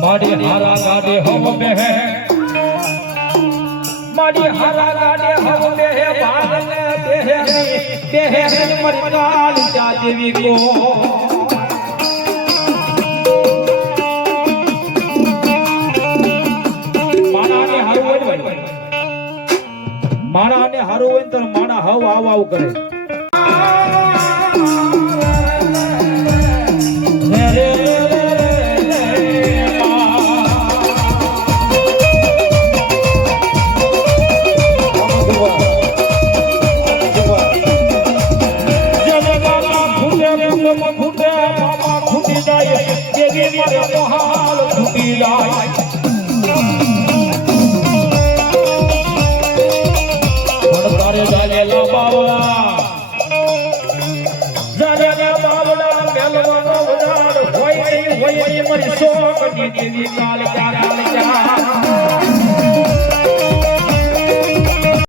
माड़ी हारा गाड़े हम में है माड़ी हारा गाड़े हम में है बादल देहरी मरकाल जादेवी को माना ने हारो होय तो माना हव आव आव करे देवी काल